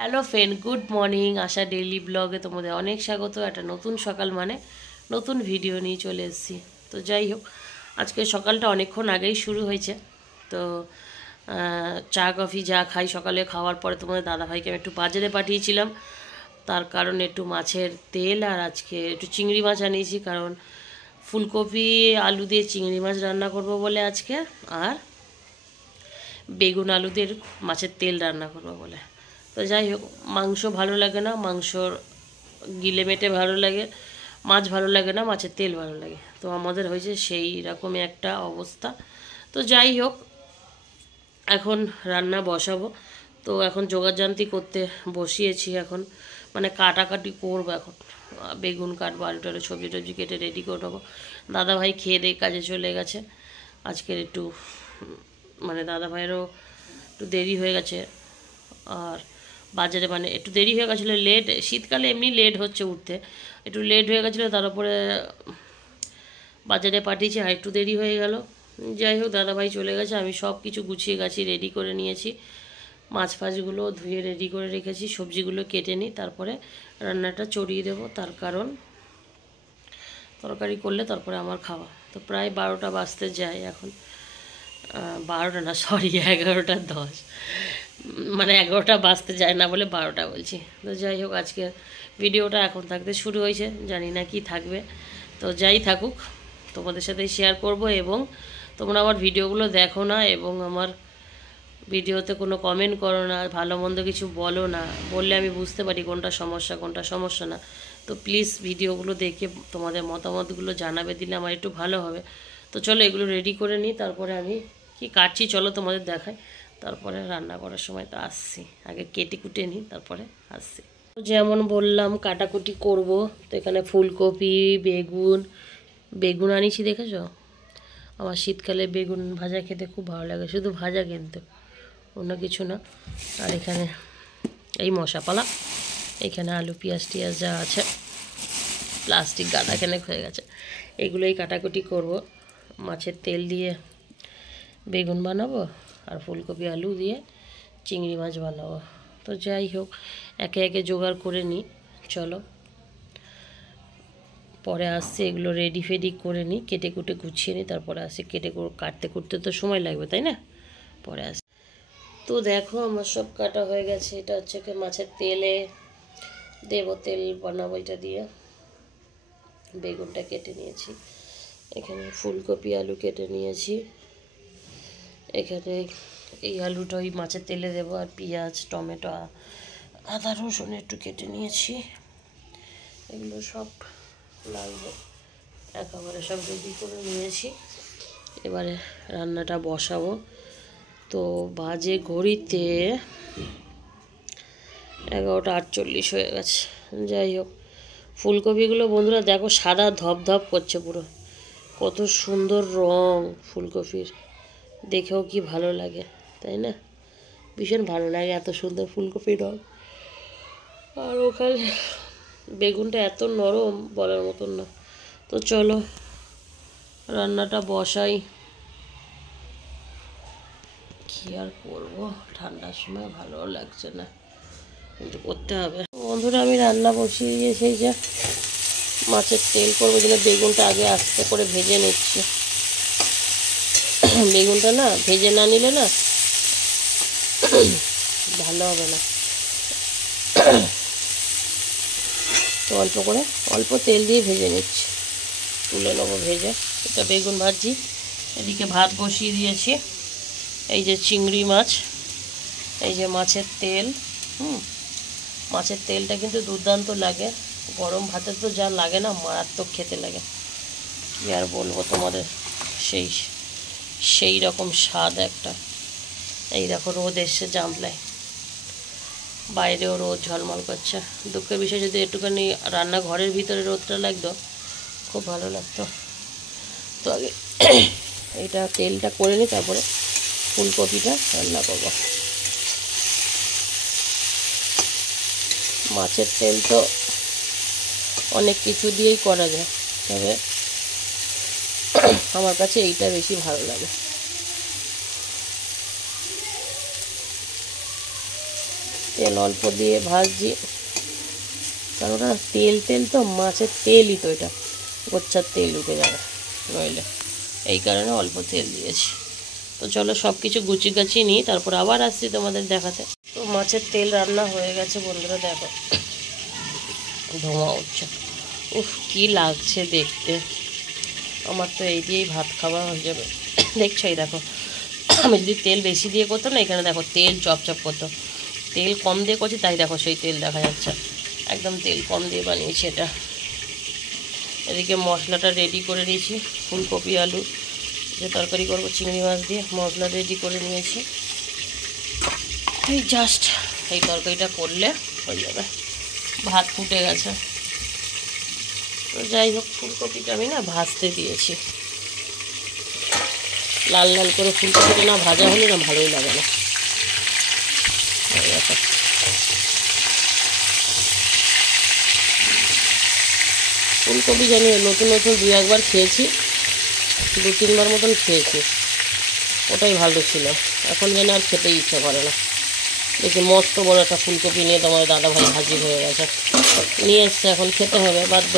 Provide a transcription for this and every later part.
Hello friend, good morning. Asha daily ব্লগে তোমাদের অনেক স্বাগত। একটা নতুন সকাল মানে নতুন ভিডিও নিয়ে চলে এসেছি। তো যাই হোক, আজকে সকালটা অনেকক্ষণ আগেই শুরু হয়েছে। তো চা কফি যা খাই সকালে খাওয়ার পরে তোমাদের দাদাভাইকে আমি একটু বাজারে পাঠিয়েছিলাম। তার কারণ একটু মাছের তেল আর আজকে একটু চিংড়ি মাছ আনিয়েছি, কারণ ফুলকপি আলু দিয়ে চিংড়ি মাছ রান্না করব বলে আজকে, আর বেগুন আলু দিয়ে মাছের তেল রান্না করবো বলে। তো যাই হোক, মাংস ভালো লাগে না, মাংসর গিলে মেটে ভালো লাগে, মাছ ভালো লাগে না, মাছের তেল ভালো লাগে। তো আমাদের হয়েছে সেই রকমই একটা অবস্থা। তো যাই হোক, এখন রান্না বসাবো। তো এখন জোগাড়যন্ত্রী করতে বসিয়েছি, এখন মানে কাটাকাটি করবো। এখন বেগুন কাটবো, আলু টালু সবজি টবজি কেটে রেডি করে নেবো। দাদাভাই খেয়ে দিয়ে কাজে চলে গেছে। আজকের একটু মানে দাদাভাইয়েরও একটু দেরি হয়ে গেছে, আর বাজারে মানে একটু দেরি হয়ে গেছিলো, লেট, শীতকালে এমনি লেট হচ্ছে উঠতে, একটু লেট হয়ে গেছিলো, তার উপরে বাজারে পাঠিয়েছি আর একটু দেরি হয়ে গেল। যাই হোক, দাদাভাই চলে গেছে, আমি সব কিছু গুছিয়ে গাছি রেডি করে নিয়েছি। মাছ ফাছগুলো ধুয়ে রেডি করে রেখেছি, সবজিগুলো কেটে নিই, তারপরে রান্নাটা চড়িয়ে দেবো। তার কারণ তরকারি করলে তারপরে আমার খাওয়া। তো প্রায় 12টা বাজতে যায় এখন, 12টা না, সরি 11টা 10, মানে 11টা বাজতে যায় না বলে 12টা বলছি। তো যাই হোক, আজকে ভিডিওটা এখন থাকতে শুরু হয়েছে, জানি না কি থাকবে। তো যাই থাকুক, তোমাদের সাথে শেয়ার করব। এবং তোমরা আমার ভিডিওগুলো দেখো না, এবং আমার ভিডিওতে কোনো কমেন্ট করো না, ভালো মন্দ কিছু বলো না, বললে আমি বুঝতে পারি কোনটা সমস্যা কোনটা সমস্যা না। তো প্লিজ ভিডিওগুলো দেখে তোমাদের মতামতগুলো জানাবে, দিলে আমার একটু ভালো হবে। তো চলো এগুলো রেডি করে নিই, তারপরে আমি কি কাটছি চলো তোমাদের দেখাই, তারপরে রান্না করার সময় তো আসছি। আগে কেটে কুটে নিই, তারপরে আসছি। যেমন বললাম কাটাকুটি করব। তো এখানে ফুলকপি, বেগুন বেগুন আনিছি, দেখেছো? আমার শীতকালে বেগুন ভাজা খেতে খুব ভালো লাগে, শুধু ভাজা, কিন্তু অন্য কিছু না। আর এখানে এই মশাপালা, এখানে আলু পেঁয়াজ টিয়াজ যা আছে, প্লাস্টিক গাদাখানেক হয়ে গেছে, এগুলোই কাটাকুটি করব। মাছের তেল দিয়ে বেগুন বানাবো, আর ফুলকপি আলু দিয়ে চিংড়ি মাছ বানাবো। তো যাই হোক, একে একে জোগাড় করে নিই, চলো পরে আসছি। এগুলো রেডি ফেডি করে নিই, কেটে কুটে গুছিয়ে নিই, তারপরে আসি। কাটতে কুটতে তো সময় লাগবে, তাই না? পরে আসি। তো দেখো, আমার সব কাটা হয়ে গেছে। এটা হচ্ছে কি মাছের তেলে দেবো, তেল বানাবো এটা দিয়ে। বেগুনটা কেটে নিয়েছি, এখানে ফুলকপি আলু কেটে নিয়েছি, এখানে এই আলুটা ওই মাছের তেলে দেবো, আর পেঁয়াজ টমেটো আদা রসুন একটু কেটে নিয়েছি, এগুলো সব লাগবে। একেবারে সব রেডি করে নিয়েছি, এবারে রান্নাটা বসাবো। তো বাজে ঘড়িতে 11টা 48 হয়ে গেছে। যাই হোক, ফুলকপিগুলো বন্ধুরা দেখো, সাদা ধপধপ করছে পুরো, কত সুন্দর রং ফুলকপির, দেখেও কি ভালো লাগে, তাই না? ভীষণ ভালো লাগে এত সুন্দর ফুলকপির রং। আর ওখানে বেগুনটা এত নরম, বলার মতন না। তো চলো রান্নাটা বসাই, কি আর করবো, ঠান্ডার সময় ভালো লাগছে না, কিন্তু করতে হবে। বন্ধুরা, আমি রান্না বসিয়ে দিয়ে সেই যে মাছের তেল করবো, যেন বেগুনটা আগে আস্তে করে ভেজে নিচ্ছি। বেগুনটা না ভেজে না নিলে না ভালো হবে না। তো অল্প তেল দিয়ে ভেজে নিচ্ছি, তুলে নেবো ভেজে। এটা বেগুন ভাজি, এদিকে ভাত বসিয়ে দিয়েছি। এই যে চিংড়ি মাছ, এই যে মাছের তেল। মাছের তেলটা কিন্তু দুর্দান্ত লাগে, গরম ভাতে তো যা লাগে না, মারাত্মক খেতে লাগে, কী আর বলবো তোমাদের। সেই রকম স্বাদ একটা। এই দেখো, রোদ এসছে জানলায়, বাইরেও রোদ ঝলমল করছে। দুঃখের বিষয়, যদি একটুখানি রান্নাঘরের ভিতরে রোদটা লাগতো খুব ভালো লাগতো। তো আগে এইটা তেলটা করে নিই, তারপরে ফুলকপিটা রান্না করব। মাছের তেল তো অনেক কিছু দিয়েই করা যায়, তবে আমার কাছে এইটা বেশি ভালো লাগে। তেল অল্প দিয়ে ভাজছি, কারণ তেল তেল তো মাছের তেলই তো, এটা গোচ্ছার তেল উঠে যাবে নইলে, এই কারণে অল্প তেল দিয়েছি। তো চলো সব কিছু গুছিয়ে গাছিয়ে নিই, তারপর আবার আসছি তোমাদের দেখাতে। তো মাছের তেল রান্না হয়ে গেছে বন্ধুরা, দেখো ধোঁয়া উঠছে, উফ কি লাগছে দেখতে। আমার তো এই দিয়েই ভাত খাওয়া হয়ে যাবে। দেখছো এই দেখো, আমি যদি তেল বেশি দিয়ে করতাম না, এখানে দেখো তেল চপচপ করতো, তেল কম দিয়ে করছি তাই দেখো সেই তেল দেখা যাচ্ছে, একদম তেল কম দিয়ে বানিয়েছি এটা। এদিকে মশলাটা রেডি করে নিয়েছি, ফুলকপি আলু যে তরকারি করবো চিংড়ি মাছ দিয়ে, মশলা রেডি করে নিয়েছি। এই জাস্ট এই তরকারিটা করলে হয়ে যাবে, ভাত ফুটে গেছে। তো যাই হোক, ফুলকপিটা আমি না ভাজতে দিয়েছি, লাল লাল করে ফুলকপিটা না ভাজা হলে না ভালোই লাগে না। ফুলকপি জানি নতুন নতুন 2-1বার খেয়েছি, 2-3বার মতন খেয়েছি, ওটাই ভালো ছিল। এখন যেন আর খেতেই ইচ্ছা করে না। দেখি মস্ত বড় একটা ফুলকপি নিয়ে তোমার দাদাভাই হাজির হয়ে গেছে, নিয়ে এসছে, এখন খেতে হবে বাধ্য।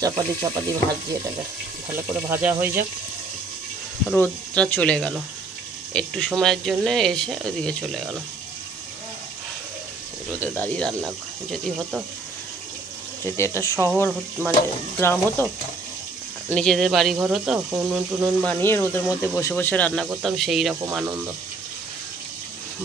চাপাতি চাপাতি ভাজছি এটাকে, ভালো করে ভাজা হয়ে যাক। রোদটা চলে গেল, একটু সময়ের জন্য এসে ওইদিকে চলে গেল। রোদে দাঁড়িয়ে রান্না যদি হতো, যদি এটা শহর মানে গ্রাম হতো, নিজেদের বাড়িঘর হতো, উনুন টুনুন বানিয়ে রোদের মধ্যে বসে বসে রান্না করতাম, সেই রকম আনন্দ।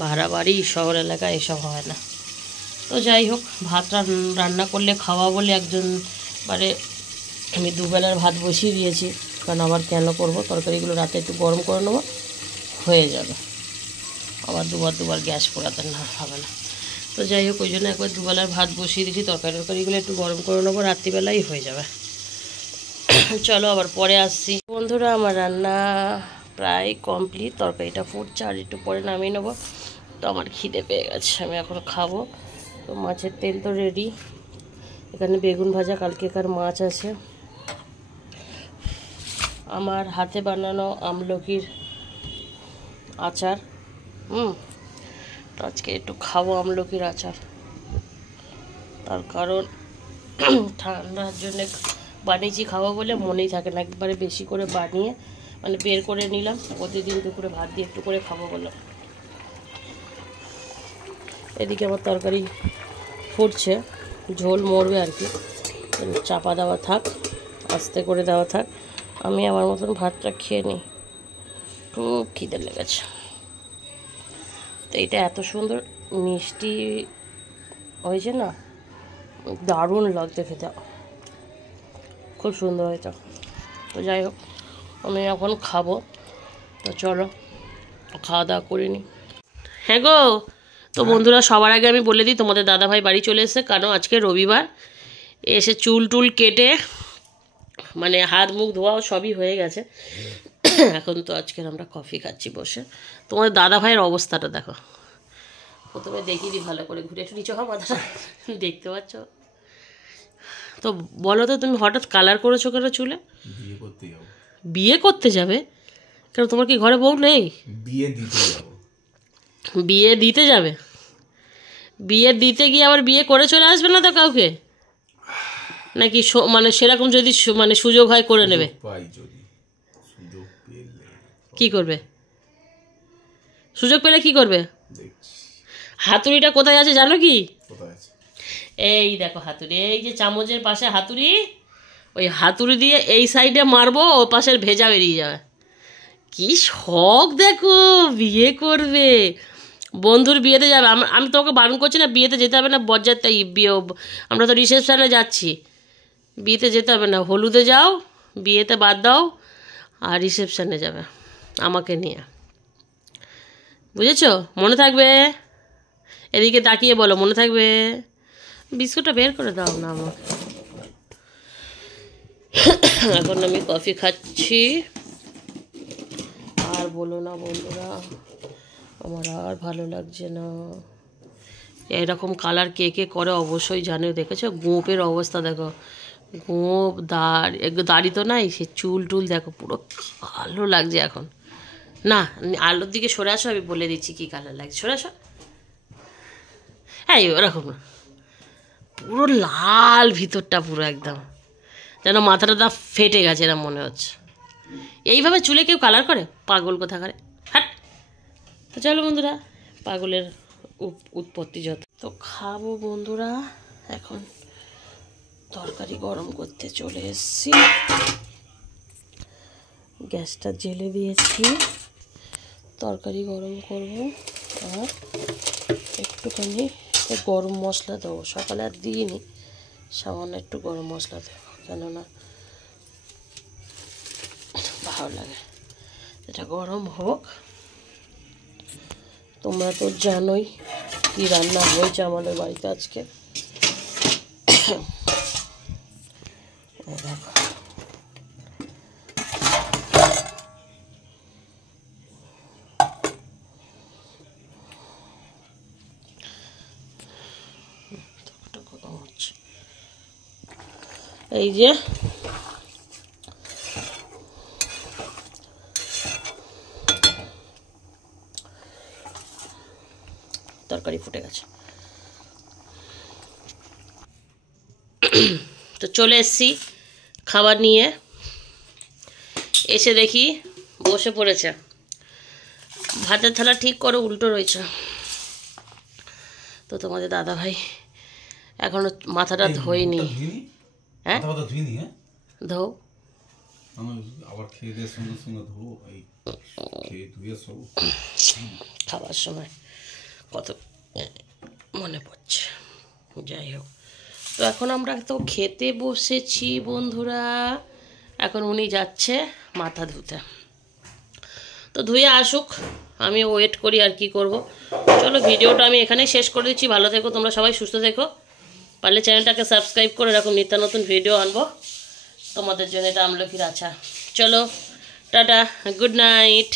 ভাড়া বাড়ি শহর এলাকায় এসব হয় না। তো যাই হোক, ভাতটা রান্না করলে খাওয়া বলে একজন, মানে আমি 2 বেলার ভাত বসিয়ে দিয়েছি, কারণ আবার কেন করব, তরকারিগুলো রাতে একটু গরম করে নেবো, হয়ে যাবে। আবার দুবার গ্যাস পোড়াতে না হবে না। তো যাই হোক, ওই জন্য একবার 2 বেলার ভাত বসিয়ে দিয়েছি, তরকারিগুলো একটু গরম করে নেবো, রাত্রিবেলাই হয়ে যাবে। চলো আবার পরে আসছি বন্ধুরা, আমার রান্না প্রায় কমপ্লিট, তরকারিটা ফুটছে, আর একটু পরে নামিয়ে নেবো। তো আমার খিদে পেয়ে গেছে, আমি এখন খাবো। তো মাছের তেল তো রেডি, এখানে বেগুন ভাজা কালকেকার মাছ আছে, আমার হাতে বানানো আমলকির আচার। তো আজকে একটু খাবো আমলকির আচার, তার কারণ ঠান্ডার জন্য বানিয়েছি, খাবো বলে মনেই থাকে না, একবারে বেশি করে বানিয়ে মানে বের করে নিলাম, প্রতিদিন দুপুরে ভাত দিয়ে একটু করে খাবো বলে। এদিকে আমার তরকারি ফুটছে, ঝোল মরবে আর কি, চাপা দেওয়া থাক, আস্তে করে দেওয়া থাক, আমি আমার মতন ভাতটা খেয়ে নিই, খুব খিদে লেগেছে। তো এটা এত সুন্দর মিষ্টি হয়েছে না, দারুণ লাগছে খেতে, খুব সুন্দর হয়েছে। তো যাই হোক, আমি এখন খাবো, তো চলো খাওয়া দাওয়া করে নিই। হ্যাঁ গো, তো বন্ধুরা সবার আগে আমি বলে দিই, তোমাদের দাদাভাই বাড়ি চলে এসেছে, কারণ আজকে রবিবার। এসে চুল টুল কেটে মানে হাত মুখ ধোয়াও সবই হয়ে গেছে। এখন তো আজকে আমরা কফি খাচ্ছি বসে। তোমাদের দাদাভাইয়ের অবস্থাটা দেখো, প্রথমে দেখিয়ে দিই ভালো করে, ঘুরে একটু নিচে হওয়া মাথাটা, দেখতে পাচ্ছ? তো বলো তো, তুমি হঠাৎ কালার করেছো কেন চুলে? বিয়ে করতে যাবে কেন? তোমার কি ঘরে বউ নেই? বিয়ে দিতে যাবে, বিয়ে দিতে গিয়ে আবার বিয়ে করে চলে আসবে না তো কাউকে, নাকি মানে সেরকম যদি মানে সুযোগ হয় করে নেবে? কি করবে সুযোগ পেলে? কি করবে? হাতুড়িটা কোথায় আছে জানো কি? এই দেখো হাতুড়ি, এই যে চামচের পাশে হাতুড়ি, ওই হাতুড়ি দিয়ে এই সাইডে মারবো, ও পাশের ভেজা বেরিয়ে যাবে। কি শখ দেখো, বিয়ে করবে, বন্ধুর বিয়েতে যাবে। আমি তোমাকে বারণ করছি না, বিয়েতে যেতে হবে না, বরযাত্রী বিয়ে, আমরা তো রিসেপশানে যাচ্ছি, বিয়েতে যেতে হবে না, হলুদে যাও, বিয়েতে বাদ দাও, আর রিসেপশানে যাবে আমাকে নিয়ে, বুঝেছো? মনে থাকবে, এদিকে তাকিয়ে বলো মনে থাকবে। বিস্কুটটা বের করে দাও না আমাকে। এখন আমি কফি খাচ্ছি, আর বলো না বন্ধুরা, আমার আর ভালো লাগছে না। এরকম কালার কে কে করে অবশ্যই জানো, দেখেছো? গোঁপের অবস্থা দেখো, গোঁপ, দাড়ি তো নাই, সে চুল টুল দেখো পুরো কালো লাগছে এখন। না, আলোর দিকে সরে আসো, আমি বলে দিচ্ছি কী কালার লাগছে, সরে আসো। এই ওরকম না, পুরো লাল ভিতরটা পুরো একদম যেন মাথাটা ফেটে গেছে এরকম মনে হচ্ছে। এইভাবে চুলে কেউ কালার করে? পাগল কোথা করে, হ্যাঁ। তো চলো বন্ধুরা, পাগলের উৎপত্তি যত। তো খাবো বন্ধুরা, এখন তরকারি গরম করতে চলে এসেছি, গ্যাসটা জেলে দিয়েছি, তরকারি গরম করব। আর একটুখানি গরম মশলা দেবো, সকালে আর দিইনি, সামান্য একটু গরম মশলা দেবো, কেননা ভালো লাগে। এটা গরম হোক। তোমরা তো জানোই কি রান্না হয়েছে আমাদের বাড়িতে আজকে। দেখো এই যে তরকারি ফুটে গেছে। তো চলে এসেছি খাবার নিয়ে, এসে দেখি বসে পড়েছে। ভাতের থালা ঠিক করে উল্টো রয়েছে। তো তোমাদের দাদা ভাই এখনো মাথাটা ধোয়নি। হ্যাঁ ধো, খাবার সময় কত মনে পড়ছে। যাই হোক, তো এখন আমরা তো খেতে বসেছি বন্ধুরা। এখন উনি যাচ্ছে মাথা ধুতে, তো ধুয়ে আসুক, আমি ওয়েট করি আর কি করব। চলো ভিডিওটা আমি এখানেই শেষ করে দিচ্ছি। ভালো থেকো তোমরা সবাই, সুস্থ থেকো। পারলে চ্যানেলটাকে সাবস্ক্রাইব করে এরকম নিত্য নতুন ভিডিও আনবো তোমাদের জন্য। এটা আমলকির আচার। চলো টাটা, গুড নাইট।